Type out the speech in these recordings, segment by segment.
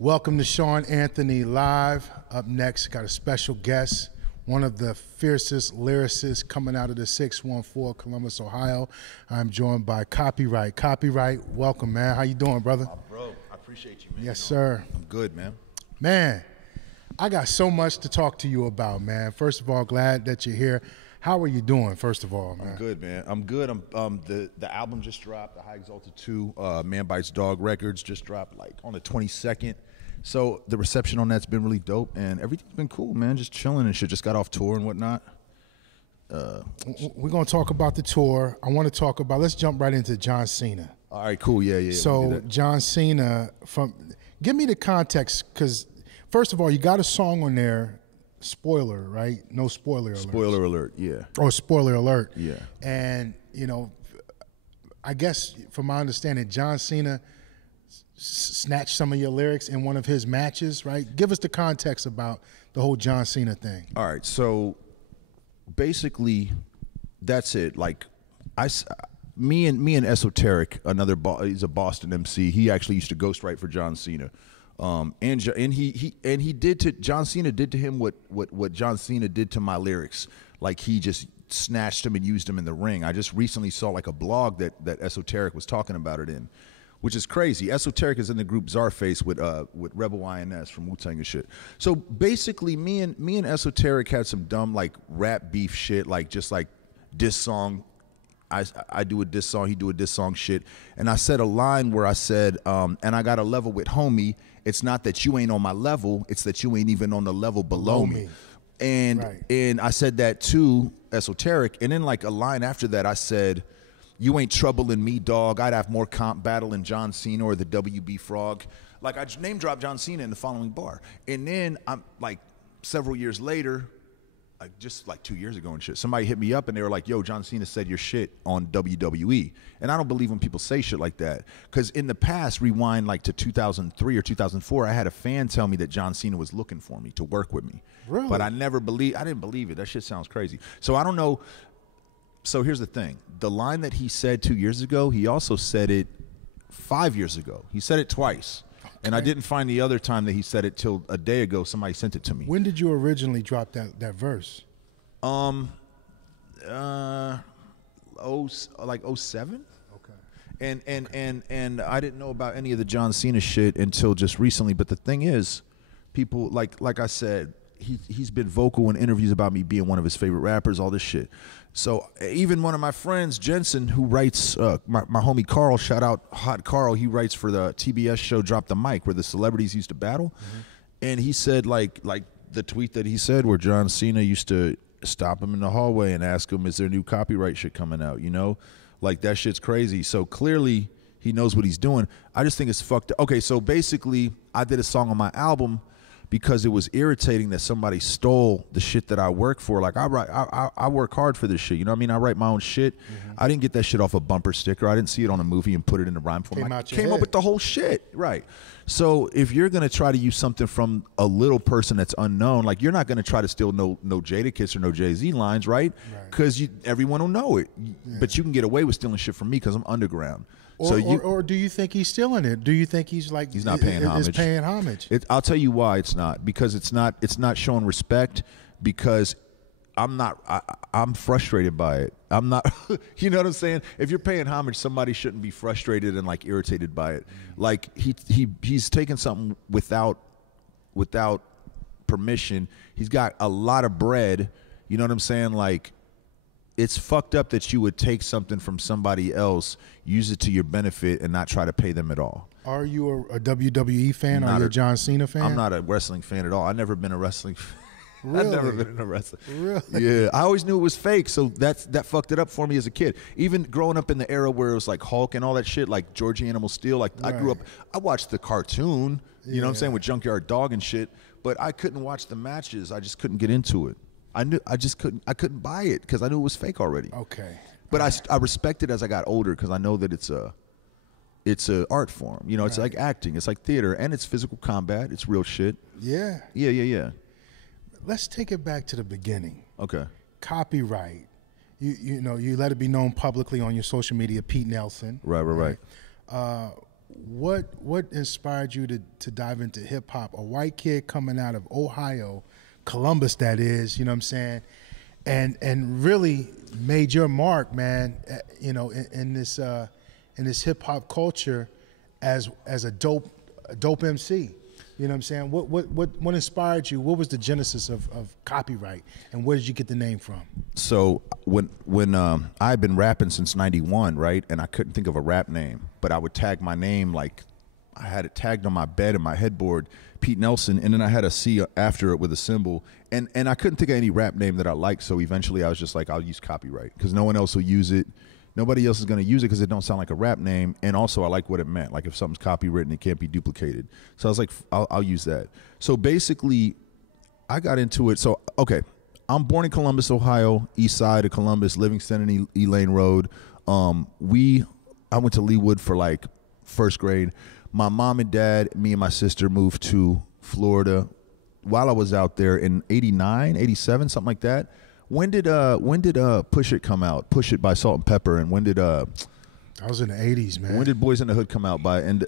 Welcome to Sean Anthony Live. Up next, got a special guest, one of the fiercest lyricists coming out of the 614 Columbus, Ohio. I'm joined by Copywrite. Copywrite, welcome, man. How you doing, brother? Bro, I appreciate you, man. Yes, sir. I'm good, man. Man, I got so much to talk to you about, man. First of all, glad that you're here. How are you doing, first of all, man? I'm good, man. I'm good. The album just dropped, the High Exhaulted II, Man Bites Dog Records just dropped like on the 22nd. So the reception on that's been really dope, and everything's been cool, man. Just chilling and shit. Just got off tour and whatnot. We're going to talk about the tour. I want to talk about, let's jump right into John Cena. All right, cool. Yeah. So John Cena, give me the context, because first of all, you got a song on there, spoiler, right? No spoiler alert. Spoiler alert, yeah. Oh, spoiler alert. Yeah. And, you know, I guess from my understanding, John Cena snatched some of your lyrics in one of his matches, right? Give us the context about the whole John Cena thing. All right, so basically, that's it. Like, me and Esoteric, he's a Boston MC. He actually used to ghostwrite for John Cena, and John Cena did to him what John Cena did to my lyrics. Like, he just snatched him and used him in the ring. I just recently saw like a blog that Esoteric was talking about it in, which is crazy. Esoteric is in the group Czarface with Rebel INS from Wu-Tang and shit. So basically, me and Esoteric had some dumb like rap beef shit, like just like diss song. I do a diss song, he do a diss song shit. And I said a line where I said, and I got a level with homie. It's not that you ain't on my level, it's that you ain't even on the level below me. And right. And I said that to Esoteric. And then like a line after that, I said, you ain't troubling me, dog. I'd have more comp battle than John Cena or the WB Frog. Like, I name dropped John Cena in the following bar. And then I'm like, several years later, like just like 2 years ago and shit, somebody hit me up and they were like, yo, John Cena said your shit on WWE. And I don't believe when people say shit like that. Because in the past, rewind like to 2003 or 2004, I had a fan tell me that John Cena was looking for me to work with me. Really? But I didn't believe it. That shit sounds crazy. So I don't know. So here's the thing. The line that he said 2 years ago, he also said it 5 years ago. He said it twice. Okay. And I didn't find the other time that he said it till a day ago. Somebody sent it to me. When did you originally drop that verse? Like 07? Okay. And I didn't know about any of the John Cena shit until just recently. But the thing is, people, like I said, he's been vocal in interviews about me being one of his favorite rappers, all this shit. So even one of my friends, Jensen, who writes, my homie Carl, shout out Hot Carl, he writes for the TBS show Drop the Mic, where the celebrities used to battle. Mm-hmm. And he said, like the tweet that he said where John Cena used to stop him in the hallway and ask him, is there new copyright shit coming out, you know? Like, that shit's crazy. So clearly he knows what he's doing. I just think it's fucked up. Okay, so basically I did a song on my album because it was irritating that somebody stole the shit that I work for. Like, I work hard for this shit, you know what I mean? I write my own shit. Mm-hmm. I didn't get that shit off a bumper sticker. I didn't see it on a movie and put it in a rhyme form. I came up with the whole shit, right? So if you're gonna try to use something from a little person that's unknown, like, you're not gonna try to steal no Jadakiss or no Jay-Z lines, right? Because everyone will know it. Yeah. But you can get away with stealing shit from me because I'm underground. Or do you think he's stealing it? Do you think he's like he's not paying homage? Paying homage. I'll tell you why it's not. Because it's not showing respect. Because I'm frustrated by it. I'm not. You know what I'm saying? If you're paying homage, somebody shouldn't be frustrated and like irritated by it. Like he's taking something without permission. He's got a lot of bread. You know what I'm saying? Like, it's fucked up that you would take something from somebody else, use it to your benefit, and not try to pay them at all. Are you a WWE fan? Are you a John Cena fan? I'm not a wrestling fan at all. I've never been a wrestling fan. Really? I've never been in a wrestling. Really? Yeah, I always knew it was fake, so that fucked it up for me as a kid. Even growing up in the era where it was like Hulk and all that shit, like Georgie Animal Steel. Like, right. I grew up, I watched the cartoon, you know what I'm saying, with Junkyard Dog and shit, but I couldn't watch the matches. I just couldn't get into it. I couldn't buy it because I knew it was fake already. Okay. But I respect it as I got older because I know that it's a art form. You know, it's like acting, it's like theater, and it's physical combat. It's real shit. Yeah. Yeah. Let's take it back to the beginning. Okay. Copywrite. You know, you let it be known publicly on your social media, Pete Nelson. Right. what inspired you to dive into hip hop? A white kid coming out of Ohio, Columbus, that is, you know what I'm saying, and really made your mark, man. You know, in this hip hop culture, as a dope MC. You know what I'm saying? What inspired you? What was the genesis of Copywrite, and where did you get the name from? So when I've been rapping since '91, right, and I couldn't think of a rap name, but I would tag my name, like I had it tagged on my bed and my headboard, Pete Nelson, and then I had a C after it with a symbol, and I couldn't think of any rap name that I liked. So eventually I was just like, I'll use Copywrite because no one else will use it. Nobody else is going to use it because it don't sound like a rap name. And also I like what it meant. Like if something's copywritten, it can't be duplicated. So I was like, I'll use that. So basically I got into it. So, okay, I'm born in Columbus, Ohio, east side of Columbus, Livingston and Elaine Road. I went to Leawood for like first grade. My mom and dad, me and my sister moved to Florida while I was out there in 89, 87, something like that. When did Push It come out? Push It by Salt and Pepper, and when did I was in the 80s, man. When did Boys in the Hood come out by and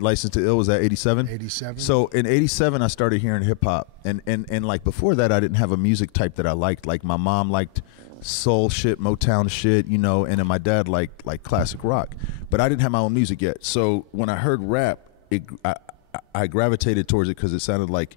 License to Ill, was that 87? 87. So in 87 I started hearing hip hop, and like before that I didn't have a music type that I liked. Like my mom liked soul shit, Motown shit, you know, and then my dad liked like classic rock. But I didn't have my own music yet. So when I heard rap, I gravitated towards it because it sounded like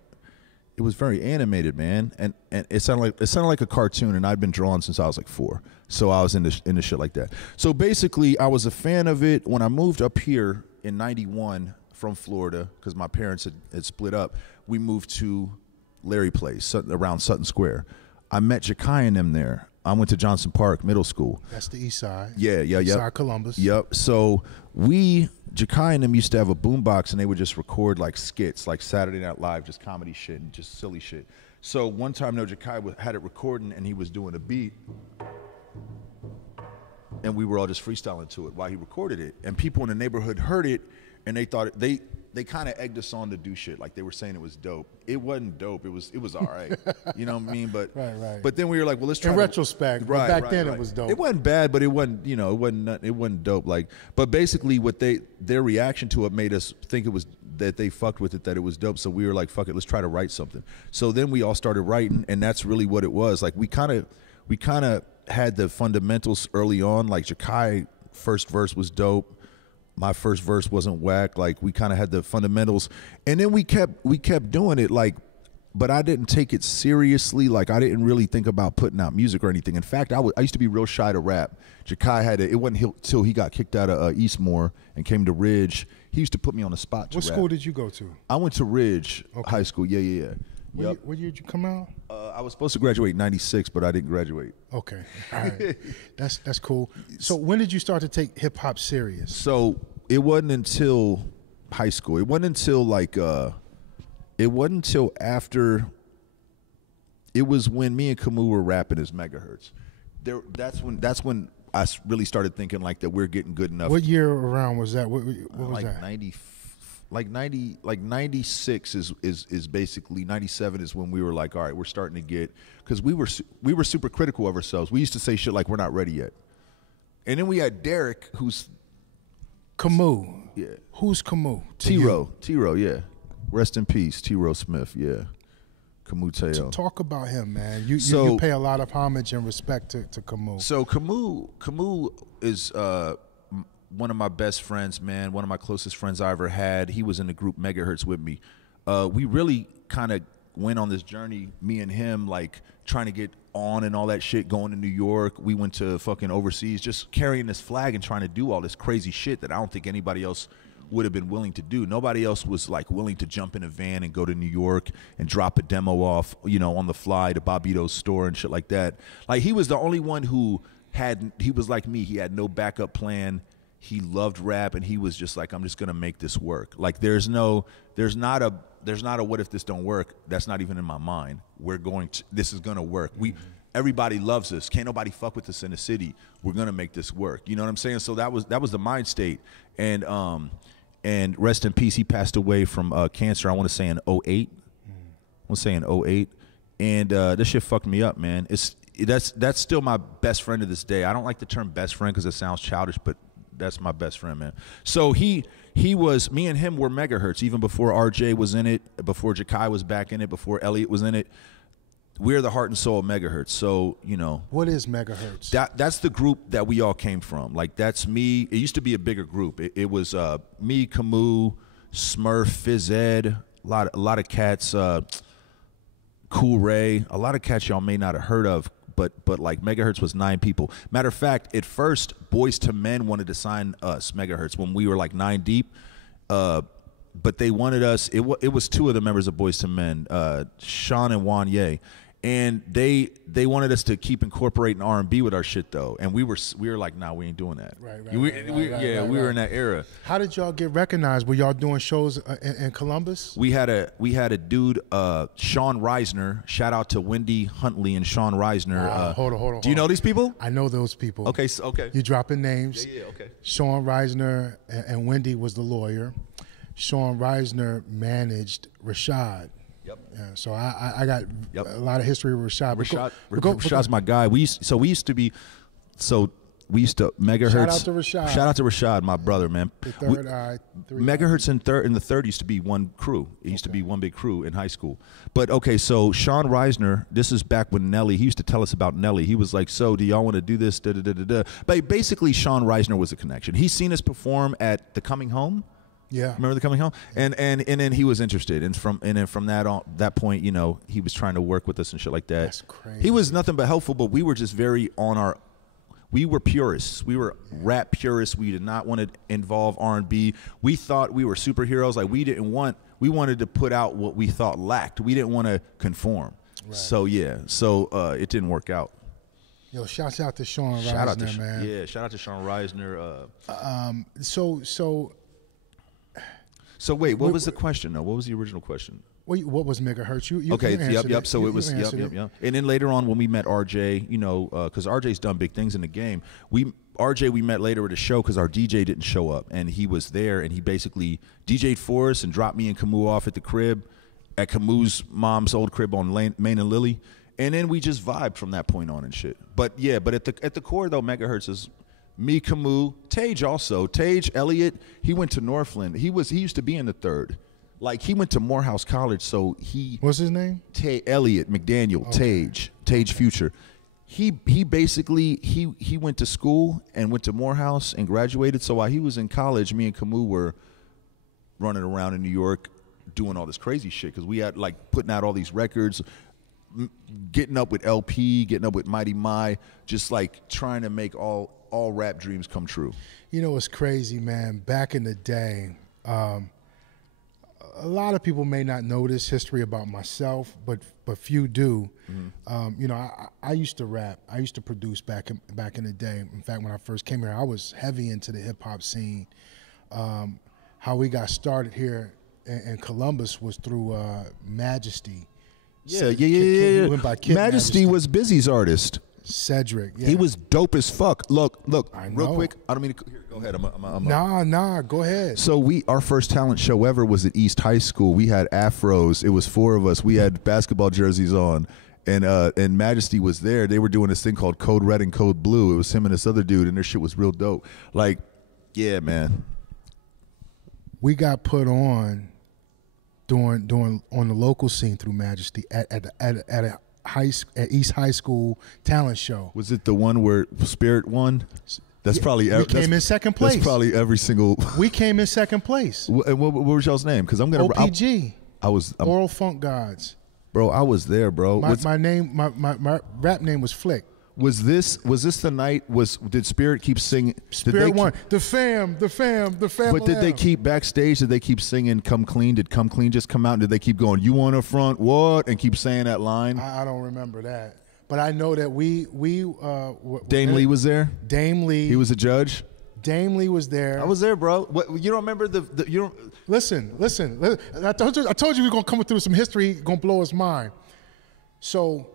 it was very animated, man, and it sounded like a cartoon, and I'd been drawing since I was like 4, so I was into shit like that. So basically, I was a fan of it. When I moved up here in '91 from Florida, because my parents had split up, we moved to Larry Place around Sutton Square. I met Jakai and them there. I went to Johnson Park Middle School. That's the east side. Yeah. East side Columbus. Yep. So Jakai and them used to have a boombox, and they would just record like skits, like Saturday Night Live, just comedy shit and just silly shit. So one time, Jakai had it recording, and he was doing a beat, and we were all just freestyling to it while he recorded it. And people in the neighborhood heard it, and they thought they kind of egged us on to do shit. Like they were saying it was dope. It wasn't dope. It was all right. You know what I mean? But right. But then we were like, well, let's try. In retrospect, but back then it was dope. It wasn't bad, but it wasn't. You know, it wasn't dope. Like, but basically, their reaction to it made us think it was that they fucked with it, that it was dope. So we were like, fuck it, let's try to write something. So then we all started writing, and that's really what it was. Like we kind of had the fundamentals early on. Like Jakai first verse was dope. My first verse wasn't whack. Like we kind of had the fundamentals, and then we kept doing it. Like, but I didn't take it seriously. Like I didn't really think about putting out music or anything. In fact, I used to be real shy to rap. Jakai had it wasn't till he got kicked out of Eastmore and came to Ridge. He used to put me on the spot to What rap. school did you go to? I went to Ridge High School. Yeah. What year did you come out? I was supposed to graduate in '96, but I didn't graduate. Okay, all right, that's cool. So when did you start to take hip hop serious? So it wasn't until high school. It wasn't until after. It was when me and Camus were rapping as Megahertz. That's when I really started thinking like that we're getting good enough. What year around was that? What was like that? 96 is basically 97 is when we were like, all right, we're starting to get, because we were super critical of ourselves. We used to say shit like we're not ready yet. And then we had Derek, who's Camus. Yeah. Who's Camus? T-Row, yeah. Rest in peace, T-Row Smith, yeah. Camus Teo. Talk about him, man. You pay a lot of homage and respect to Camus. So Camus is one of my best friends, man, one of my closest friends I ever had. He was in the group Megahertz with me. We really kind of went on this journey, me and him, like trying to get on and all that shit, going to New York. We went to fucking overseas, just carrying this flag and trying to do all this crazy shit that I don't think anybody else would have been willing to do. Nobody else was like willing to jump in a van and go to New York and drop a demo off, you know, on the fly to Bobito's store and shit like that. Like he was the only one who he was like me. He had no backup plan. He loved rap, and he was just like, I'm just gonna make this work. Like there's not a what if this don't work. That's not even in my mind. This is gonna work. Everybody loves us. Can't nobody fuck with us in the city. We're gonna make this work. You know what I'm saying? So that was the mind state. And rest in peace. He passed away from cancer. I want to say in 08. And this shit fucked me up, man. That's still my best friend to this day. I don't like the term best friend because it sounds childish, but That's my best friend, man. So he was, me and him were megahertz even before RJ was in it, before Jakai was back in it, before Elliot was in it. We're the heart and soul of megahertz. So, you know. What is megahertz? That's the group that we all came from. Like, that's me. It used to be a bigger group. It was me, Camus, Smurf, Phys Ed, a lot of cats, Cool Ray, a lot of cats y'all may not have heard of, but like Megahertz was 9 people. Matter of fact, at first, Boys to Men wanted to sign us, Megahertz, when we were like 9 deep. But they wanted us, it was 2 of the members of Boys to Men, Sean and Juan Ye. And they wanted us to keep incorporating R&B with our shit though, and we were like, nah, we ain't doing that. Right. We were in that era. How did y'all get recognized? Were y'all doing shows in Columbus? We had a dude, Sean Reisner. Shout out to Wendy Huntley and Sean Reisner. Hold on. Do you know these people? I know those people. Okay. You dropping names? Yeah. Okay. Sean Reisner and Wendy was the lawyer. Sean Reisner managed Rashad. Yep. Yeah, so I got a lot of history with Rashad. Rashad's my guy. We used to megahertz. Shout out to Rashad. Shout out to Rashad, my brother, man. The third eye. Megahertz in the third used to be one crew. It used to be one big crew in high school. But okay, so Sean Reisner, this is back when Nelly. He used to tell us about Nelly. He was like, "So, do y'all want to do this?" Da da da da da. But basically, Sean Reisner was a connection. He's seen us perform at the Coming Home. Yeah, remember the Coming Home, and then he was interested, and from that point, you know, he was trying to work with us and shit like that. That's crazy. He was nothing but helpful, but we were just very we were purists. We were rap purists. We did not want to involve R&B. We thought we were superheroes. Like we wanted to put out what we thought lacked. We didn't want to conform. Right. So it didn't work out. Yo, shouts out to Sean Reisner, man. Yeah, shout out to Sean Reisner. So wait, what was the question though? What was the original question? What was megahertz? You okay, answered yep. it. So it was yep. And then later on when we met RJ, you know, because RJ's done big things in the game. We met later at a show because our DJ didn't show up, and he was there, and he basically DJ'd for us and dropped me and Camus off at the crib, at Camus' mom's old crib on Main and Lily, and then we just vibed from that point on and shit. But at the core though, megahertz is me, Camus, Tage also. Tage, Elliot, he went to Northland. He used to be in the third. Like, he went to Morehouse College, so he... What's his name? Elliot McDaniel, okay. Tage Future. He basically, he went to school and went to Morehouse and graduated. So while he was in college, me and Camus were running around in New York doing all this crazy shit because we had, like, putting out all these records, getting up with LP, getting up with Mighty My, just, like, trying to make all rap dreams come true. You know what's crazy, man? Back in the day, a lot of people may not know this history about myself, but few do. Mm-hmm. You know, I used to rap. I used to produce back in the day. In fact, when I first came here, I was heavy into the hip hop scene. How we got started here in Columbus was through Majesty. He went by Kid Majesty was Busy's artist. Cedric, yeah. He was dope as fuck. Look, real quick. I don't mean to. Here, go ahead. Nah, go ahead. So our first talent show ever was at East High School. We had afros. It was 4 of us. We had basketball jerseys on, and Majesty was there. They were doing this thing called Code Red and Code Blue. It was him and this other dude, and their shit was real dope. Like, yeah, man. We got put on doing on the local scene through Majesty at East High School talent show. Was it the one where Spirit won? That's probably we came in second place. That's probably every single. We came in second place. What was y'all's name? Because I'm gonna OPG. I was Oral Funk Gods. Bro, I was there, bro. My rap name was Flick. Was this the night? Did Spirit keep singing? Spirit won. The fam. But did they keep backstage? Did they keep singing "Come Clean"? Did "Come Clean" just come out? And did they keep going? You on the front, what? And keep saying that line? I don't remember that, but I know that we Dame Lee was there. Dame Lee. He was a judge. Dame Lee was there. I was there, bro. What, you don't remember the you don't? Listen. I told you we were gonna come through some history, gonna blow his mind. So.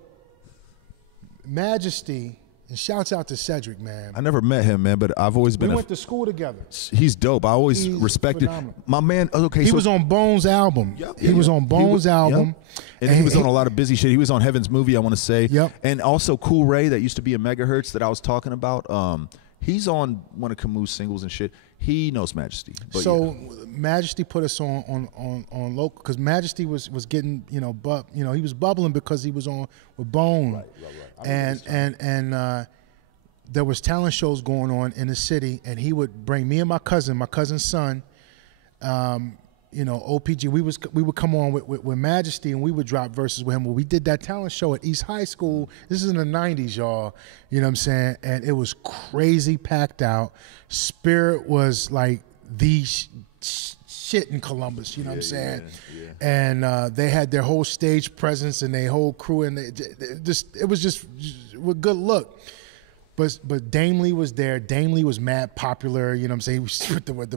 Majesty, and shouts out to Cedric, man. I never met him, man, but I've always been. We went to school together. He's dope. I always respected my man. Okay, he was on Bones' album. He was on Bones' album, and he was on a lot of busy shit. He was on Heaven's Movie, I want to say. Yep. And also Cool Ray, that used to be a megahertz that I was talking about. He's on one of Camus' singles and shit. He knows Majesty. But so Majesty put us on local, because Majesty was getting, he was bubbling because he was on with Bone. Right. And there was talent shows going on in the city, and he would bring me and my cousin's son, OPG. We would come on with Majesty, and we would drop verses with him. Well, we did that talent show at East High School. This is in the 90s, y'all. You know what I'm saying? And it was crazy packed out. Spirit was like the shit in Columbus, you know what I'm saying? Yeah. And they had their whole stage presence and their whole crew, and it was just a good look. But Dame Lee was there. Dame Lee was mad popular, you know what I'm saying? He was with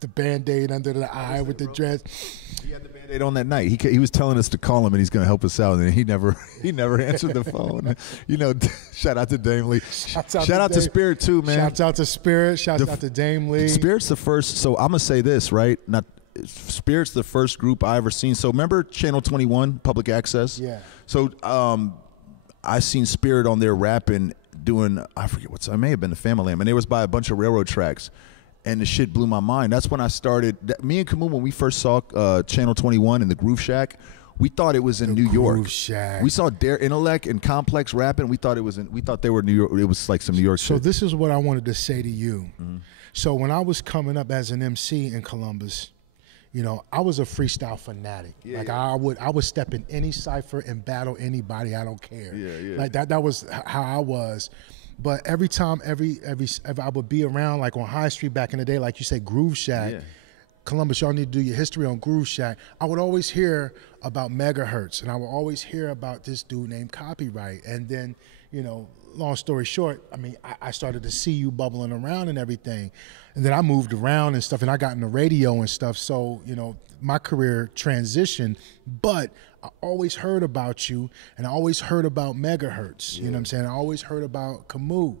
the Band-Aid under the eye with the dress. He had the Band-Aid on that night. He was telling us to call him and he's going to help us out, and he never answered the phone. Shout out to Dame Lee. Shout out to Spirit too, man. Shouts out to Spirit. Shouts out to Dame Lee. Spirit's the first. So I'm gonna say this, right? Spirit's the first group I ever seen. So remember Channel 21, public access? Yeah. So I seen Spirit on there rapping, doing, I forget I may have been the Family Lamb, and it was by a bunch of railroad tracks. And the shit blew my mind. That's when I started. Me and Camus, when we first saw Channel 21 and the Groove Shack, we thought it was in New York. Groove Shack. We saw Dare Intellect and Complex rapping. We thought they were New York. It was like some New York shit. So this is what I wanted to say to you. Mm-hmm. So when I was coming up as an MC in Columbus, I was a freestyle fanatic. I would step in any cipher and battle anybody. I don't care. Yeah. Like that was how I was. But every time, every I would be around, like on High Street back in the day, like you say, Groove Shack, Columbus, y'all need to do your history on Groove Shack. I would always hear about megahertz, and I would always hear about this dude named Copywrite. And then, long story short, I started to see you bubbling around and everything. And then I moved around and stuff, and I got in the radio and stuff. So, my career transitioned, but I always heard about you, and I always heard about megahertz. You know what I'm saying? I always heard about Camus,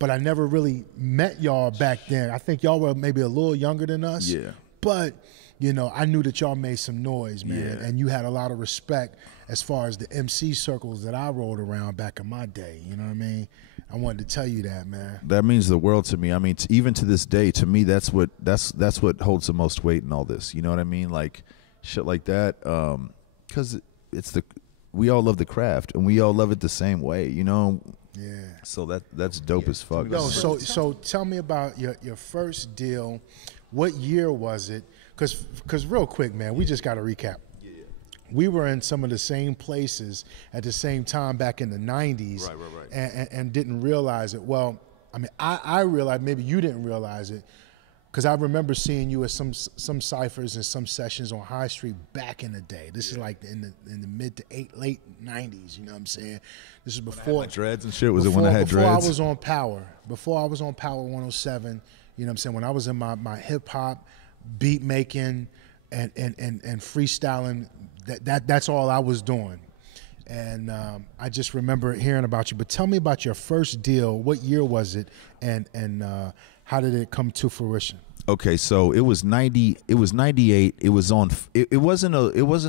but I never really met y'all back then. I think y'all were maybe a little younger than us. Yeah. But, I knew that y'all made some noise, man, Yeah. and you had a lot of respect as far as the MC circles that I rolled around back in my day. You know what I mean? I wanted to tell you that, man. That means the world to me. Even to this day, to me, that's what holds the most weight in all this. You know what I mean? Like shit like that. Because we all love the craft and we all love it the same way. Yeah. So that's dope as fuck. No, so tell me about your first deal. What year was it? Because real quick, man, we just got to recap. We were in some of the same places at the same time back in the 90s. Right. And didn't realize it. Well, I realized, maybe you didn't realize it, because I remember seeing you at some ciphers and some sessions on High Street back in the day. This is like in the mid to late 90s, you know what I'm saying? This is before. When I had dreads and shit? Was it when I had dreads? Before I was on Power. Before I was on Power 107, you know what I'm saying? When I was in my hip-hop, beat making, and freestyling, that's all I was doing. And I just remember hearing about you. But tell me about your first deal. What year was it, and how did it come to fruition? Okay, so it was 90. It was 98. It was on. It wasn't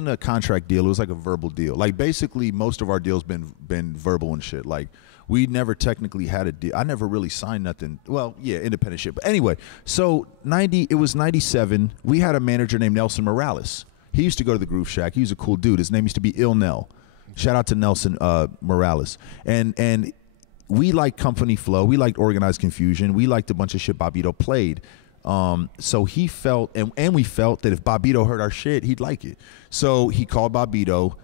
a contract deal. It was like a verbal deal. Like basically, most of our deals been verbal and shit. Like we never technically had a deal. I never really signed nothing. Well, yeah, independent shit. But anyway, so 90. It was 97. We had a manager named Nelson Morales. He used to go to the Groove Shack. He was a cool dude. His name used to be Il Nell. Shout out to Nelson Morales. And we liked Company Flow. We liked Organized Confusion. We liked a bunch of shit Bobbito played. So he felt, and we felt that if Bobbito heard our shit, he'd like it. So he called Bobbito.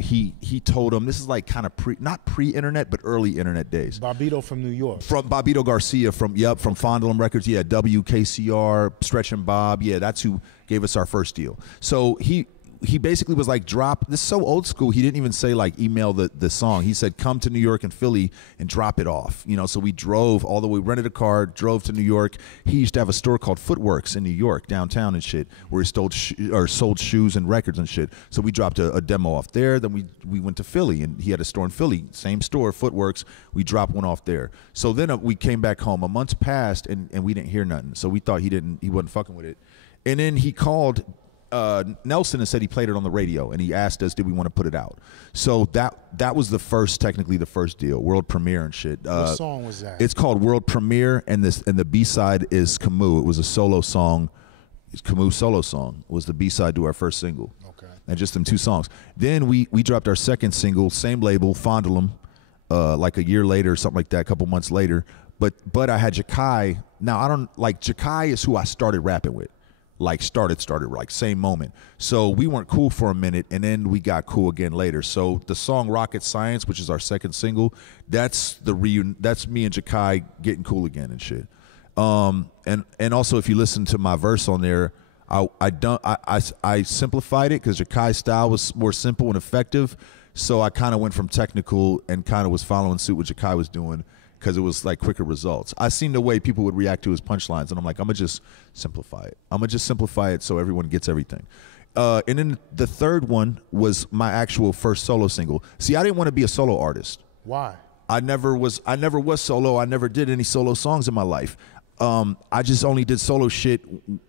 He told him, this is like kind of not pre-internet, but early internet days. Bobbito from New York. From Bobbito Garcia from Fondlem Records. Yeah, WKCR, Stretch and Bob. Yeah, that's who gave us our first deal. So he basically was like, drop, this is so old school, he didn't even say like email the song. He said, come to New York and Philly and drop it off. So we drove all the way, rented a car, drove to New York. He used to have a store called Footworks in New York, downtown and shit, where he sold shoes and records and shit. So we dropped a demo off there. Then we went to Philly, and he had a store in Philly, same store, Footworks. We dropped one off there. So then we came back home. A month passed, and we didn't hear nothing. So we thought he wasn't fucking with it. And then he called Nelson and said he played it on the radio, and he asked us, did we want to put it out? So that was technically the first deal, world premiere and shit. What song was that? It's called World Premiere, and the B-side is Camus. It was a solo song. Camus' solo song was the B-side to our first single. Okay. And just them 2 songs. Then we dropped our second single, same label, Fondle 'Em, like a year later or something like that, a couple months later. But I had Jakai. Now, Jakai is who I started rapping with. Like started like same moment. So we weren't cool for a minute, and then we got cool again later. So the song Rocket Science, which is our second single, that's me and Jakai getting cool again and shit. And also if you listen to my verse on there, I simplified it because Jakai's style was more simple and effective. So I kind of went from technical and kind of was following suit what Jakai was doing, because it was like quicker results. I seen the way people would react to his punchlines, and I'm like, I'm gonna just simplify it so everyone gets everything. And then the third one was my actual first solo single. See, I didn't want to be a solo artist. Why? I never was solo. I never did any solo songs in my life. I just only did solo shit.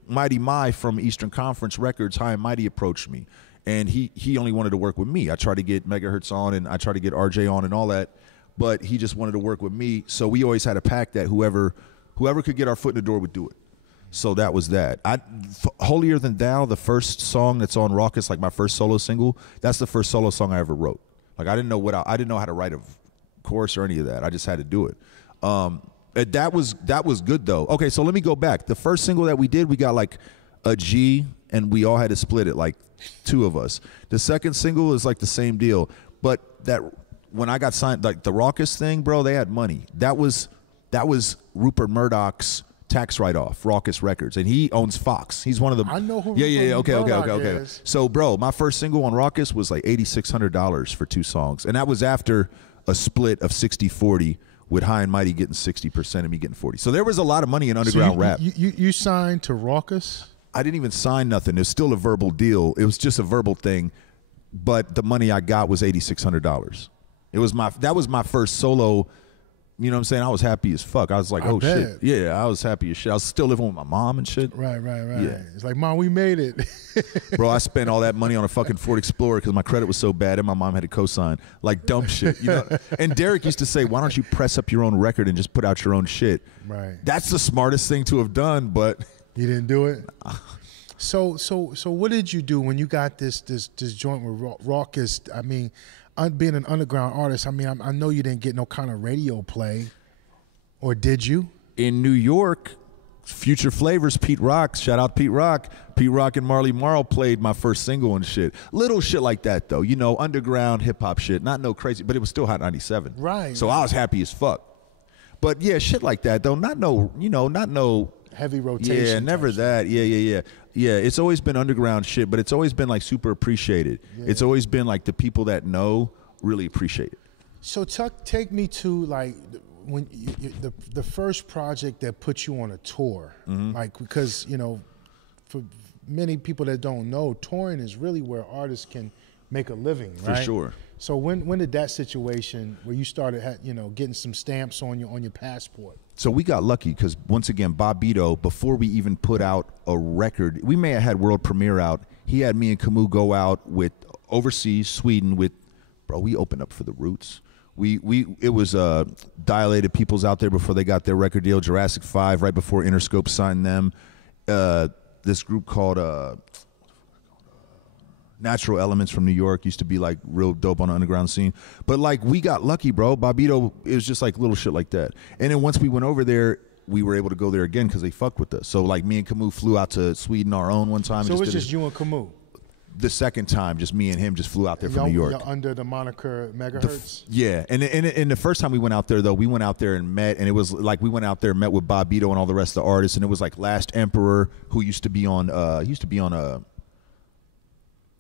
Mighty Mai from Eastern Conference Records, High and Mighty, approached me, and he only wanted to work with me. I tried to get Megahertz on, and I tried to get RJ on and all that, but he just wanted to work with me. So we always had a pact that whoever could get our foot in the door would do it. So that was that. Holier Than Thou, the first song that's on Raucous, like my first solo single, that's the first solo song I ever wrote. Like I didn't know how to write a chorus or any of that. I just had to do it. That was good though. Okay, so let me go back. The first single that we did, we got like a G, and we all had to split it, like 2 of us. The second single is like the same deal, but that when I got signed, like the Raucous thing, bro, they had money. That was Rupert Murdoch's tax write-off, Raucous Records, and he owns Fox. He's one of the. I know who. Okay. So, bro, my first single on Raucous was like $8,600 for 2 songs, and that was after a split of 60-40. With High and Mighty getting 60% and me getting 40%. So there was a lot of money in underground rap. You signed to Raucous? I didn't even sign nothing. It was still a verbal deal. It was just a verbal thing, but the money I got was $8,600. That was my first solo. You know what I'm saying? I was happy as fuck. I was like, oh shit. Yeah, I was happy as shit. I was still living with my mom and shit. Right. Yeah. It's like, Mom, we made it. Bro, I spent all that money on a fucking Ford Explorer because my credit was so bad and my mom had to co-sign. Like dumb shit. You know? And Derek used to say, why don't you press up your own record and just put out your own shit? Right. That's the smartest thing to have done, but you didn't do it? So what did you do when you got this joint with Raucous? I mean, being an underground artist, I mean, I know you didn't get no kind of radio play, or did you? In New York, Future Flavors, Pete Rock, shout out Pete Rock and Marley Marl played my first single and shit. Little shit like that though, you know, underground hip hop shit, not no crazy, but it was still Hot 97. Right. So I was happy as fuck. But yeah, shit like that though, not no heavy rotation. Yeah, never that. Yeah, it's always been underground shit, but it's always been like super appreciated. Yeah. It's always been like the people that know really appreciate it. So take me to like when the first project that put you on a tour, like, because you know, for many people that don't know, touring is really where artists can make a living, right? For sure. So when did that situation where you started, getting some stamps on your passport? So we got lucky because once again, Bobbito, before we even put out a record, we may have had world premiere out. He had me and Camus go out with overseas, Sweden, with, bro, we opened up for the Roots. It was Dilated Peoples out there before they got their record deal, Jurassic 5 right before Interscope signed them. This group called Natural Elements from New York used to be like real dope on the underground scene. But like we got lucky, bro. Bobbito, it was just like little shit like that. And then once we went over there, we were able to go there again because they fucked with us. So like me and Camus flew out to Sweden our own one time. So it was just you and Camus? The second time, just me and him just flew out there from New York. Y'all under the moniker Megahertz? Yeah. And the first time we went out there, though, we went out there and met, and it was like we went out there and met with Bobbito and all the rest of the artists, and it was like Last Emperor, who used to be on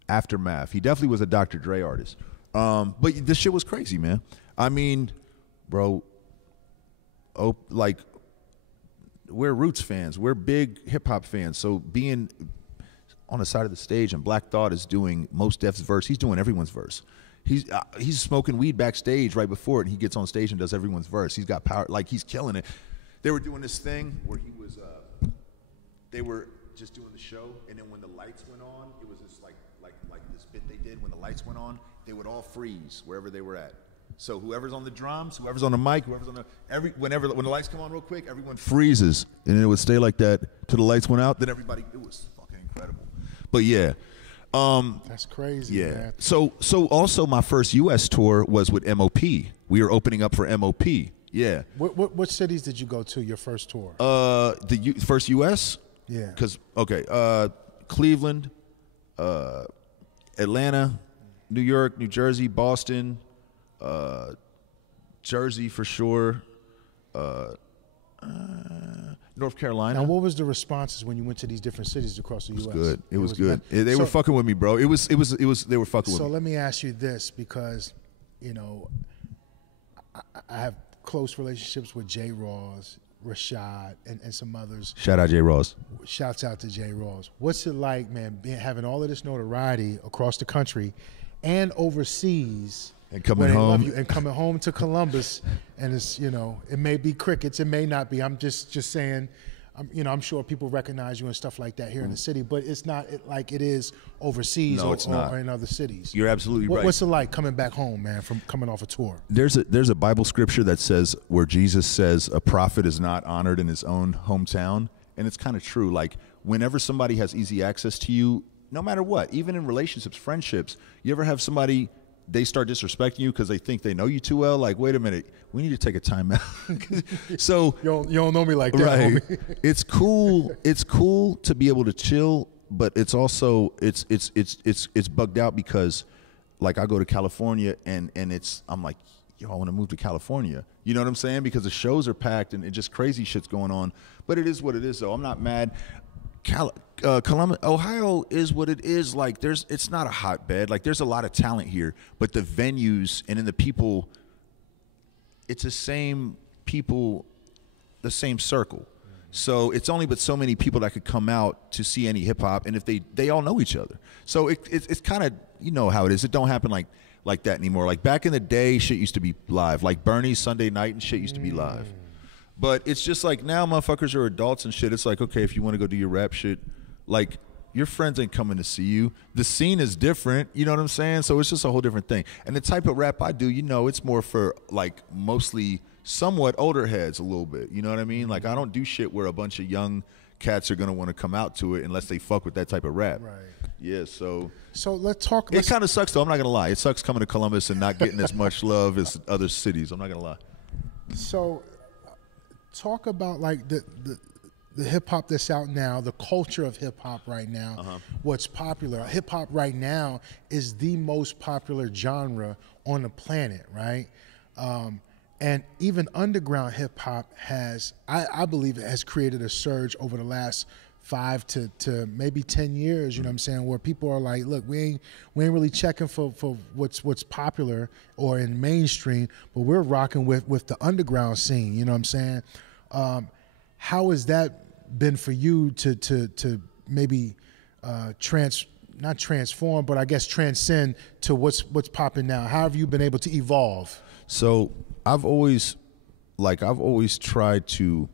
Aftermath. He definitely was a Dr. Dre artist. But this shit was crazy, man. I mean, bro, like, we're Roots fans. We're big hip-hop fans. So being on the side of the stage and Black Thought is doing Mos Def's verse, he's doing everyone's verse. He's smoking weed backstage right before it, and he gets on stage and does everyone's verse. He's got power. Like, he's killing it. They were doing this thing where he was, just doing the show, and then when the lights went on, it was just like this bit they did when the lights went on, they would all freeze wherever they were at. So whoever's on the drums, whoever's on the mic, whoever's on the when the lights come on real quick, everyone freezes, and it would stay like that till the lights went out. Then everybody, it was fucking incredible. But yeah, that's crazy. Yeah. Man. So also my first U.S. tour was with MOP. We were opening up for MOP. Yeah. What cities did you go to your first tour? First U.S. Yeah. Because Cleveland, Atlanta, New York, New Jersey, Boston. Jersey for sure, North Carolina. Now, what was the responses when you went to these different cities across the U.S.? Good. It was good. They were fucking with me, bro. It was. They were fucking with me. So let me ask you this, because I have close relationships with J. Ross, Rashad, and some others. Shout out J. Ross. Shouts out to J. Ross. What's it like, man, having all of this notoriety across the country and overseas? And coming home. And coming home to Columbus, and it's, it may be crickets, it may not be. I'm just saying, I'm sure people recognize you and stuff like that here in the city, but it's not like it is overseas or in other cities. You're absolutely right. What's it like coming back home, man, from coming off a tour? There's a Bible scripture that says, where Jesus says a prophet is not honored in his own hometown, and it's kind of true. Like, whenever somebody has easy access to you, no matter what, even in relationships, friendships, you ever have somebody, they start disrespecting you because they think they know you too well. Like, wait a minute, we need to take a time out. So you don't know me like that, right? Homie. It's cool. It's cool to be able to chill, but it's also it's bugged out because, like, I go to California and I'm like, yo, I want to move to California. You know what I'm saying? Because the shows are packed and just crazy shit's going on. But it is what it is, though. I'm not mad. Columbus, Ohio is what it is. Like, it's not a hotbed. Like, there's a lot of talent here, but the venues and then the people, it's the same people, the same circle. So it's only but so many people that could come out to see any hip hop, and if they all know each other. So it's kind of, you know how it is. It don't happen like that anymore. Like, back in the day, shit used to be live. Like Bernie's Sunday night and shit used to be live. But it's just like, now motherfuckers are adults and shit. It's like, okay, if you want to go do your rap shit, like, your friends ain't coming to see you. The scene is different, you know what I'm saying? So it's just a whole different thing. And the type of rap I do, it's more for, like, mostly somewhat older heads a little bit, you know what I mean? Like, I don't do shit where a bunch of young cats are going to want to come out to it unless they fuck with that type of rap. Right. Yeah, so let's talk. It kind of sucks, though. I'm not going to lie. It sucks coming to Columbus and not getting as much love as other cities. I'm not going to lie. So talk about, like, the hip hop that's out now, the culture of hip hop right now, what's popular. Hip hop right now is the most popular genre on the planet, right? And even underground hip hop has, I believe, it has created a surge over the last 5 to maybe 10 years, you know what I'm saying, where people are like, look, we ain't really checking for what's popular or in mainstream, but we're rocking with the underground scene, you know what I'm saying? How has that been for you to maybe not transform, but I guess transcend to what's popping now? How have you been able to evolve? So I've always tried to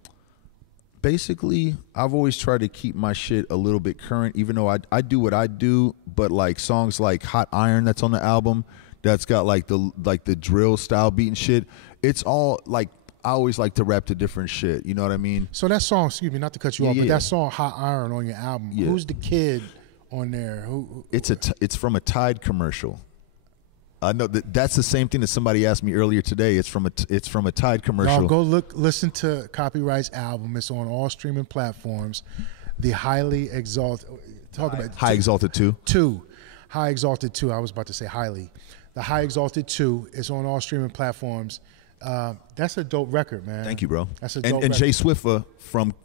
keep my shit a little bit current, even though I do what I do, but like songs like Hot Iron that's on the album, that's got like the drill style beat and shit, it's all like, I always like to rap to different shit, you know what I mean? So that song, excuse me, not to cut you off, but that song Hot Iron on your album, who's the kid on there? It's from a Tide commercial. I know that's the same thing that somebody asked me earlier today. It's from a Tide commercial. Now go listen to Copywrite's album. It's on all streaming platforms. The Highly Exalted, High Exhaulted II. High Exhaulted II. I was about to say highly. The High Exhaulted II is on all streaming platforms. That's a dope record, man. Thank you, bro. That's a dope and record. Jay Swiffer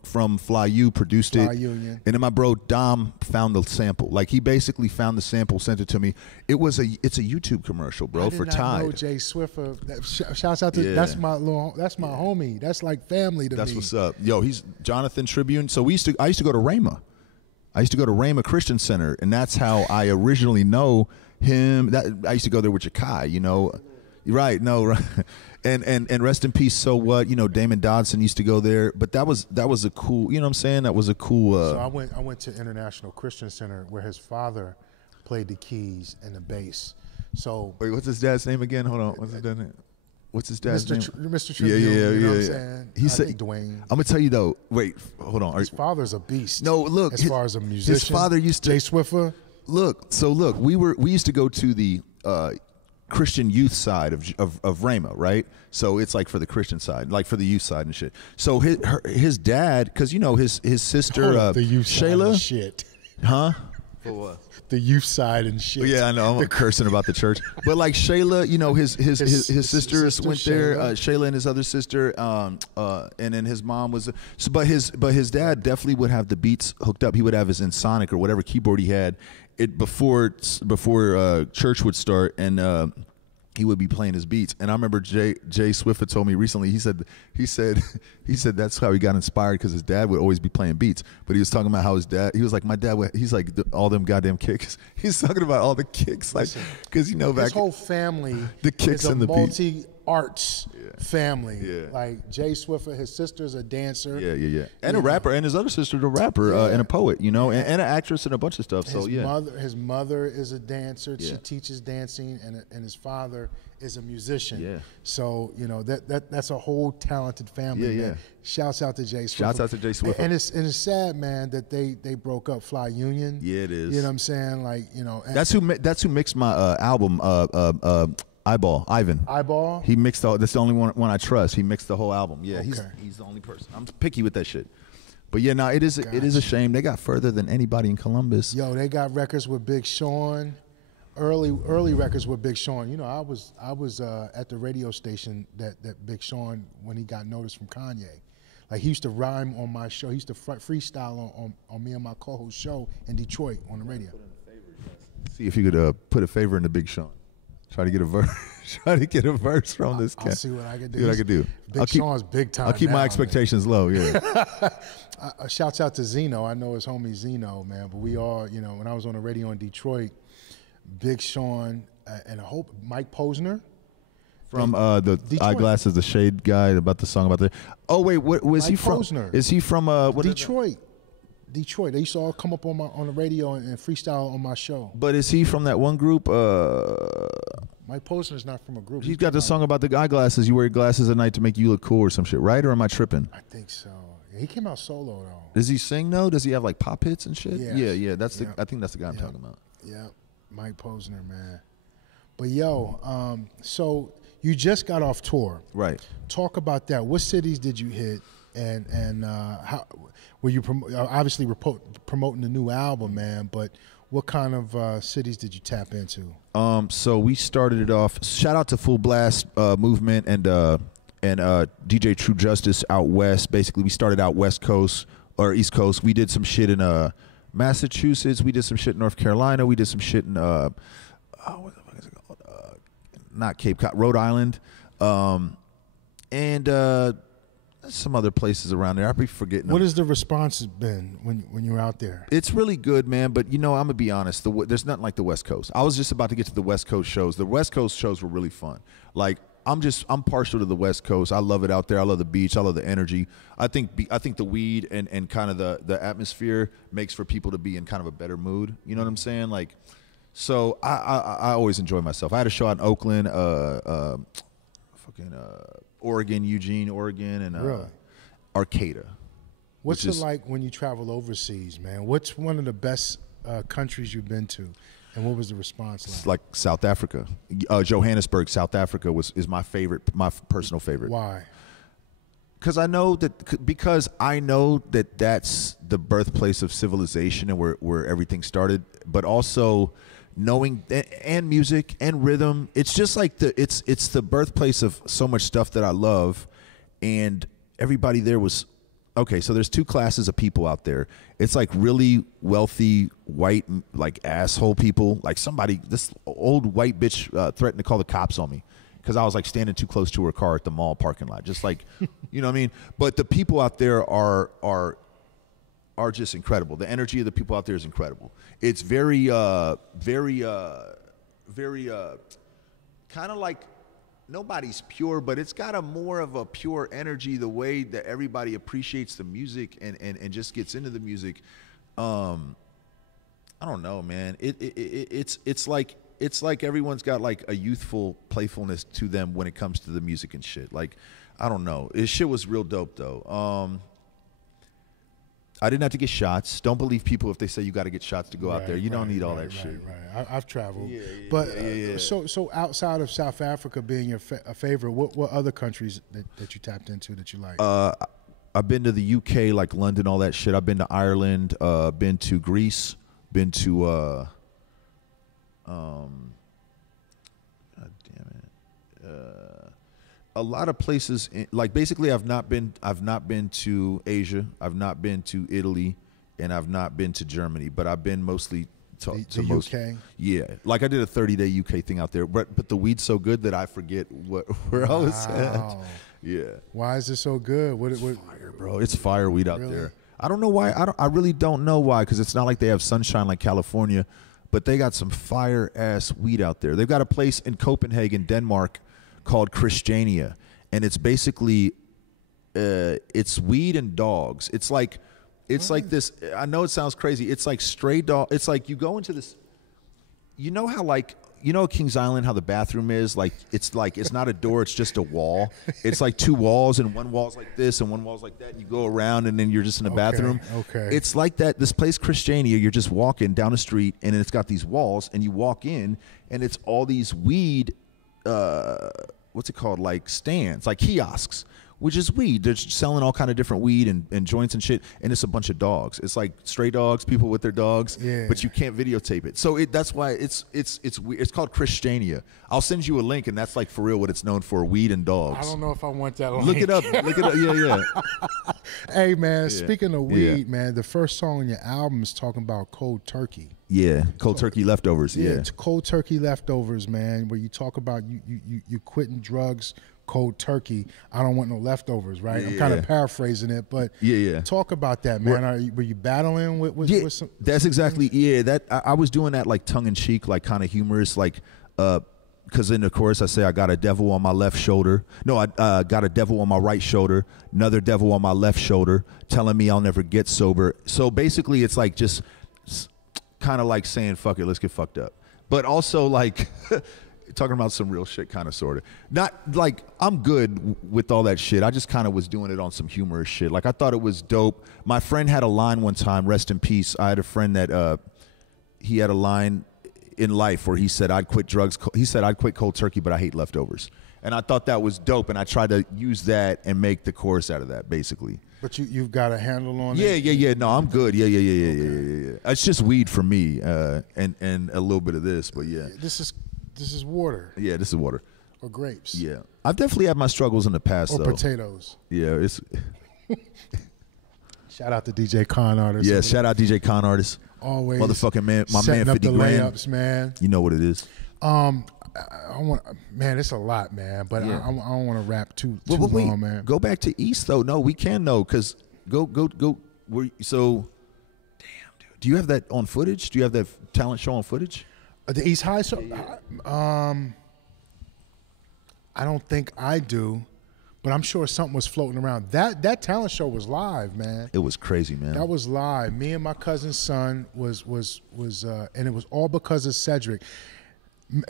from Fly U produced it. Union. And then my bro Dom found the sample. Like, he basically found the sample, sent it to me. It's a YouTube commercial, bro, for Tide. I know Jay Swiffer. Shouts out to that's my homie. That's like family to me. That's what's up. Yo, he's Jonathan Tribune. So I used to go to Rhema. I used to go to Rhema Christian Center, and that's how I originally know him. I used to go there with Jakai, you know. Right, no, right. And rest in peace, So What? You know, Damon Dodson used to go there, but that was a cool, you know what I'm saying? That was a cool So I went to International Christian Center where his father played the keys and the bass. So wait, what's his dad's name again? Hold on. What's his dad's name? What's his dad's name? Mr. Tribune, you know what I'm saying? He said, Dwayne. I'm gonna tell you though. Wait, hold on. His father's a beast. No, look. As far as a musician, his father used to. Jay Swiffer. Look, we used to go to the Christian youth side of Rhema, right? So it's like for the Christian side, like for the youth side and shit. So his dad, because you know his sister the youth Shayla, side and shit. Huh? For what? The youth side and shit. Yeah, I know. I'm cursing about the church, but like Shayla, you know, his sisters went there. Shayla and his other sister, and then his mom was. So, but his dad definitely would have the beats hooked up. He would have his Ensoniq or whatever keyboard he had. It before church would start, and he would be playing his beats. And I remember Jay Swiffer told me recently. He said that's how he got inspired, because his dad would always be playing beats. But he was talking about how his dad. He was like, my dad. He's like all them goddamn kicks. He's talking about all the kicks, like, because you know back his whole family. The kicks is and the beats. Multi-arts family. Yeah. Like Jay Swiffer, his sister's a dancer. Yeah. And a rapper, and his other sister's a rapper and a poet, you know, and an actress and a bunch of stuff. His mother is a dancer. Yeah. She teaches dancing, and his father is a musician. Yeah. So you know that's a whole talented family. Yeah. Shouts out to Jay Swiffer. Shouts out to Jay Swiffer. And it's sad, man, that they broke up. Fly Union. Yeah, it is. You know what I'm saying? Like, you know. That's who mixed my album. Eyeball. He mixed that's the only one I trust. He mixed the whole album. Yeah, okay. He's the only person. I'm picky with that shit. But yeah, no, it is a shame. They got further than anybody in Columbus. Yo, they got records with Big Sean. Early records with Big Sean. You know, I was at the radio station that Big Sean, when he got noticed from Kanye. Like, he used to rhyme on my show. He used to freestyle on me and my co-host show in Detroit on the radio. See if you could put a favor into Big Sean. Try to get a verse. Try to get a verse from this cat. I'll see what I can do. See what I can do. Big Sean's big time. I'll keep my now, expectations low. Yeah. Shouts out to Zeno. I know his homie Zeno, man. But we all, you know, when I was on the radio in Detroit, Big Sean and I hope Mike Posner from the Detroit. Eyeglasses, the shade guy about the song about the. Oh wait, what was he from? Posner. Is he from what Detroit? Detroit. They used to all come up on the radio and freestyle on my show. But is he from that one group? Mike Posner's not from a group. He's got the song about the eyeglasses. You wear glasses at night to make you look cool or some shit, right? Or am I tripping? I think so. He came out solo though. Does he sing though? Does he have like pop hits and shit? Yes. Yeah. I think that's the guy I'm talking about. Yeah, Mike Posner, man. But yo, so you just got off tour, right? Talk about that. What cities did you hit, and how were you obviously promoting the new album, man? But what kind of cities did you tap into? So we started it off. Shout out to Full Blast Movement and DJ True Justice out west. Basically, we started out West Coast or East Coast. We did some shit in Massachusetts. We did some shit in North Carolina. We did some shit in what the fuck is it called? Not Cape Cod, Rhode Island, and some other places around there. I'll be forgetting. What has the response been when you're out there? It's really good, man. But you know, I'm gonna be honest. There's nothing like the West Coast. I was just about to get to the West Coast shows. The West Coast shows were really fun. Like, I'm partial to the West Coast. I love it out there. I love the beach. I love the energy. I think the weed and kind of the atmosphere makes for people to be in kind of a better mood. You know what I'm saying? Like, so I always enjoy myself. I had a show out in Oakland, Oregon, Eugene, Oregon, and really? Arcata. What's it like when you travel overseas, man? What's one of the best countries you've been to? And what was the response like? It's like South Africa. Johannesburg, South Africa is my favorite, my personal favorite. Why? Because I know that that's the birthplace of civilization and where everything started, but also knowing and music and rhythm. It's just like it's the birthplace of so much stuff that I love, and everybody there was. Okay, so there's two classes of people out there. It's like really wealthy white like asshole people. Like this old white bitch threatened to call the cops on me because I was like standing too close to her car at the mall parking lot. Just like, you know what I mean? But the people out there are just incredible. The energy of the people out there is incredible. It's very kind of like nobody's pure, but it's got a more of a pure energy, the way that everybody appreciates the music and just gets into the music. I don't know, man. It's like everyone's got like a youthful playfulness to them when it comes to the music and shit. Like, I don't know. This shit was real dope though. I didn't have to get shots. Don't believe people if they say you got to get shots to go out there. You don't need all that shit. Right. I've traveled, but so outside of South Africa being your favorite, what other countries that you tapped into that you like? I've been to the UK, like London, all that shit. I've been to Ireland. Been to Greece. Been to God damn it. A lot of places, like basically I've not been to Asia, I've not been to Italy, and I've not been to Germany, but I've been mostly to most, UK. Yeah, like I did a 30-day UK thing out there, but the weed's so good that I forget where I was at. Yeah. Why is it so good? What fire, bro? It's fire weed out there. I don't know why. I really don't know why, because it's not like they have sunshine like California, but they got some fire ass weed out there. They've got a place in Copenhagen, Denmark, called Christiania, and it's basically it's weed and dogs. It's like this. I know it sounds crazy. It's like stray dog. It's like you go into this. You know how Kings Island, how the bathroom is like it's not a door, it's just a wall. It's like two walls, and one wall's like this and one wall's like that, and you go around and then you're just in a bathroom. Okay. It's like that. This place Christiania, you're just walking down the street and it's got these walls, and you walk in and it's all these weed what's it called, like stands, like kiosks, which is weed. They're selling all kind of different weed and joints and shit, and it's a bunch of dogs. It's like stray dogs, people with their dogs, but you can't videotape it. So that's why it's called Christiania. I'll send you a link, and that's like for real what it's known for, weed and dogs. I don't know if I want that link. Look it up. Yeah. Hey, man, speaking of weed, man, the first song on your album is talking about cold turkey. Yeah, cold turkey leftovers. Yeah, it's cold turkey leftovers, man, where you talk about you quitting drugs cold turkey. I don't want no leftovers, right? I'm kind of paraphrasing it, but talk about that, man. Were you battling with some? That's exactly, that I was doing that like tongue in cheek, like kind of humorous, like because in the chorus I say I got a devil on my left shoulder. No, I got a devil on my right shoulder, another devil on my left shoulder, telling me I'll never get sober. So basically it's like just kind of like saying fuck it, let's get fucked up, but also like talking about some real shit, kind of, sort of. Not like I'm good with all that shit. I just kind of was doing it on some humorous shit. Like I thought it was dope. My friend had a line one time, rest in peace. I had a friend that he had a line in life where he said, I'd quit drugs. He said, I'd quit cold turkey, but I hate leftovers. And I thought that was dope, and I tried to use that and make the chorus out of that, basically. But you've got a handle on it? Yeah. No, I'm good. Yeah. Okay. It's just weed for me, and a little bit of this, but yeah. This is water. Yeah, this is water. Or grapes. Yeah. I've definitely had my struggles in the past, or though. Or potatoes. Yeah, it's... Shout out to DJ Con Artist. Yeah, shout out DJ Con Artist. Always. Motherfucking man, my man 50 up the grand. Layups, man. You know what it is. I want, man, it's a lot, man, but I don't want to rap too long, man. Go back to East, though. No, we can, though, because go. So, damn, dude. Do you have that on footage? Do you have that talent show on footage? The East High show? I don't think I do, but I'm sure something was floating around. That talent show was live, man. It was crazy, man. That was live. Me and my cousin's son was and it was all because of Cedric.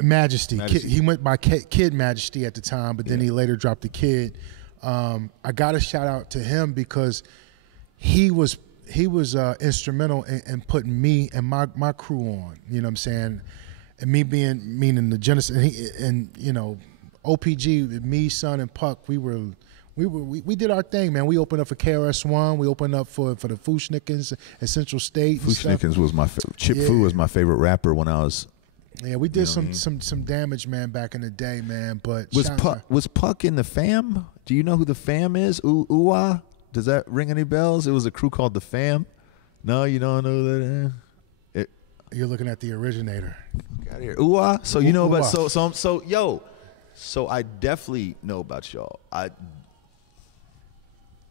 Majesty. He went by Kid Majesty at the time, but then he later dropped the Kid. I got to shout out to him because he was instrumental in putting me and my crew on. You know what I'm saying? And me meaning the Genesis, and you know, OPG, me, Son, and Puck. We did our thing, man. We opened up for KRS-One. We opened up for the Fushnikins at Central State. Fushnikins was my Chip Fu was my favorite rapper when I was. Yeah, we did some damage, man, back in the day, man. But was Puck in the Fam? Do you know who the Fam is? Ooh-ah? Does that ring any bells? It was a crew called the Fam. No, you don't know that. You're looking at the originator. Got here. Ooh-ah? So you know about so I definitely know about y'all.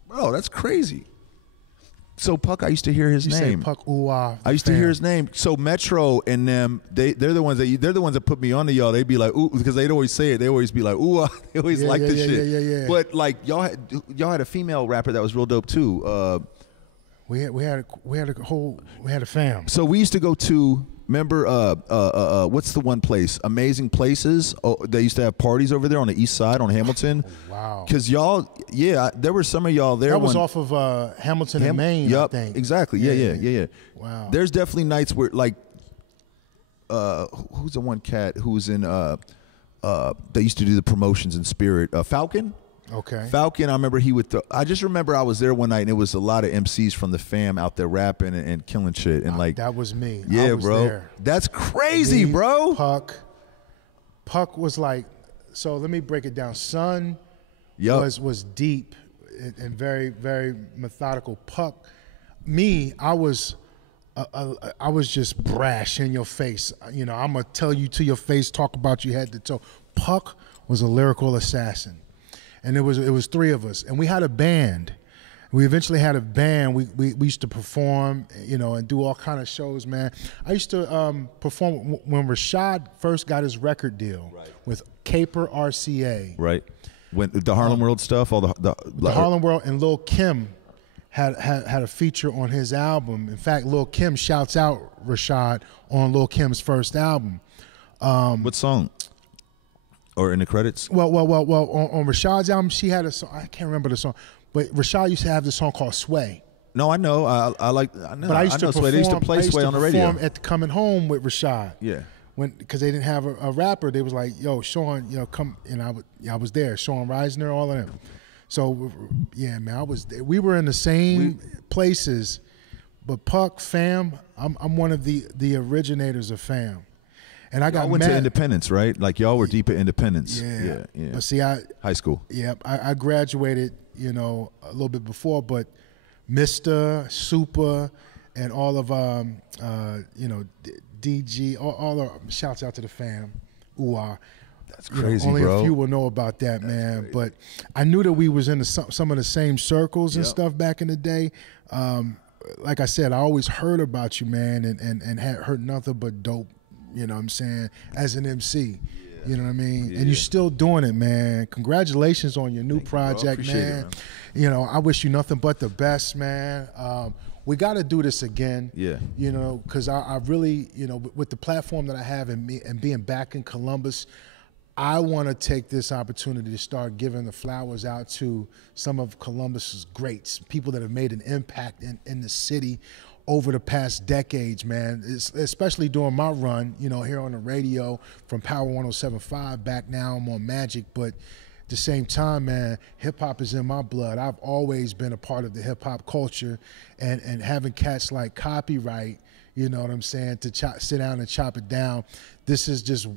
Bro, that's crazy. So Puck, I used to hear his name. Say Puck, ooh, I used to hear his name. So Metro and them, they're the ones that put me on to y'all. They'd be like, ooh, because they'd always say it. They always be like, ooh, they always like this shit. Yeah. But like y'all had a female rapper that was real dope too. We had a fam. So we used to go to. Remember, what's the one place? Amazing Places. Oh, they used to have parties over there on the east side on Hamilton. Wow. Because y'all, there were some of y'all there. That was off of Hamilton and Maine, Yep, I think. exactly. Yeah. Wow. There's definitely nights where, like, who's the one cat who was in, they used to do the promotions in Spirit. Falcon? Okay. Falcon, I remember I just remember I was there one night and it was a lot of MCs from the fam out there rapping and killing shit. And like, that was me. Yeah, I was bro. There. That's crazy, bro. Puck was like, so let me break it down. Son was deep and very, very methodical. Puck, I was just brash in your face. You know, I'm going to tell you to your face, talk about you head to toe. Puck was a lyrical assassin. And it was three of us, and we had a band. We eventually had a band. We used to perform, you know, and do all kind of shows, man. I used to perform when Rashad first got his record deal with Caper RCA. Right. When the Harlem World stuff, all the Harlem World, and Lil Kim had a feature on his album. In fact, Lil Kim shouts out Rashad on Lil Kim's first album. What song? Or in the credits? Well, on Rashad's album, she had a song. I can't remember the song, but Rashad used to have this song called Sway. No, I know. I know. But I used to perform. Sway. They used to play Sway on the radio. At the Coming Home with Rashad. Yeah. Because they didn't have a rapper, they was like, "Yo, Sean, you know, come." And I was there. Sean Reisner, all of them. So yeah, man, I was there. We were in the same places, but Puck, fam, I'm one of the originators of fam. And I went to Independence, right? Like y'all were deep at Independence. Yeah. But see, high school. Yeah, I graduated, you know, a little bit before, but Mr. Super and all of you know, DG, all the shouts out to the fam. That's crazy, only bro. a few will know about that, man. Crazy. But I knew that we was in some of the same circles and stuff back in the day. Like I said, I always heard about you, man, and had heard nothing but dope. You know what I'm saying? As an MC, you know what I mean? Yeah. And you're still doing it, man. Congratulations on your new project, man. You know, I wish you nothing but the best, man. We got to do this again. Yeah. You know, because I really, you know, with the platform that I have and being back in Columbus, I want to take this opportunity to start giving the flowers out to some of Columbus's greats, people that have made an impact in the city over the past decades, man, especially during my run, you know, here on the radio from Power 107.5, back now I'm on Magic, but at the same time, man, hip-hop is in my blood. I've always been a part of the hip-hop culture, and having cats like Copywrite, you know what I'm saying, to sit down and chop it down, this is just,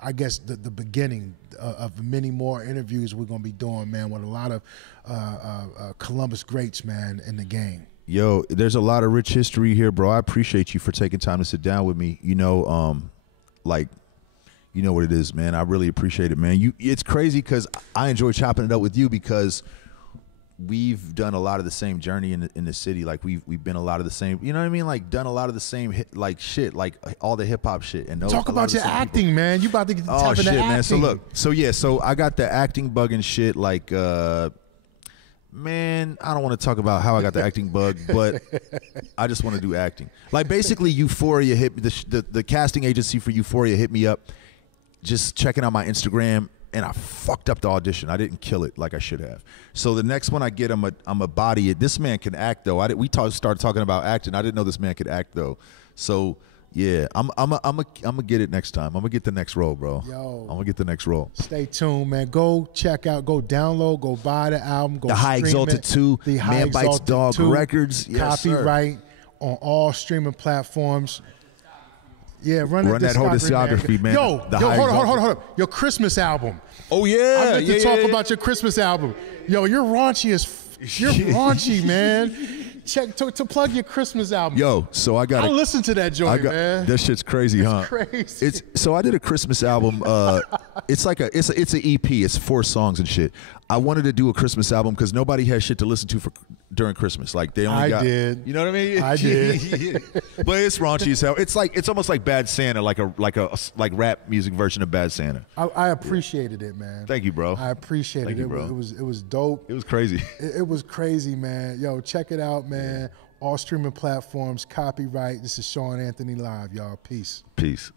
I guess, the beginning of many more interviews we're going to be doing, man, with a lot of Columbus greats, man, in the game. Yo, there's a lot of rich history here, bro. I appreciate you for taking time to sit down with me. You know, like, you know what it is, man. I really appreciate it, man. It's crazy because I enjoy chopping it up with you because we've done a lot of the same journey in the city. Like we've been a lot of the same, you know what I mean? Like done a lot of the same shit, like all the hip hop shit. And talk about your acting, people. Man. You about to get the top of the acting. Man. So look, so I got the acting bug and shit. Like, man, I don't want to talk about how I got the acting bug, but I just want to do acting. Like basically, Euphoria hit the casting agency for Euphoria hit me up, just checking out my Instagram. And I fucked up the audition. I didn't kill it like I should have. So the next one I get, I'm a body it. This man can act though. We started talking about acting. I didn't know this man could act though. So yeah, I'm gonna get it next time. I'm gonna get the next role, bro. I'm gonna get the next role. Stay tuned, man. Go check out, go download, go buy the album, go the High Exhaulted II, the Man Bites Dog Records. Yes, Copywrite on all streaming platforms. Yeah, run that whole discography, man. Yo, hold on. Your Christmas album. Oh yeah, I get to talk about your Christmas album. Yo, you're raunchy man. Check to plug your Christmas album. Yo, so I listen to that joint, man. That shit's crazy, huh? Crazy. So I did a Christmas album. It's like it's an EP. It's 4 songs and shit. I wanted to do a Christmas album because nobody has shit to listen to during Christmas. Like they only got. Did. You know what I mean? I did. But it's raunchy as hell. It's almost like Bad Santa, like rap music version of Bad Santa. I appreciated it, man. Thank you, bro. I appreciated it. Bro. It was dope. It was crazy. It was crazy, man. Yo, check it out, man. All streaming platforms, Copywrite. This is Sean Anthony Live, y'all. Peace. Peace.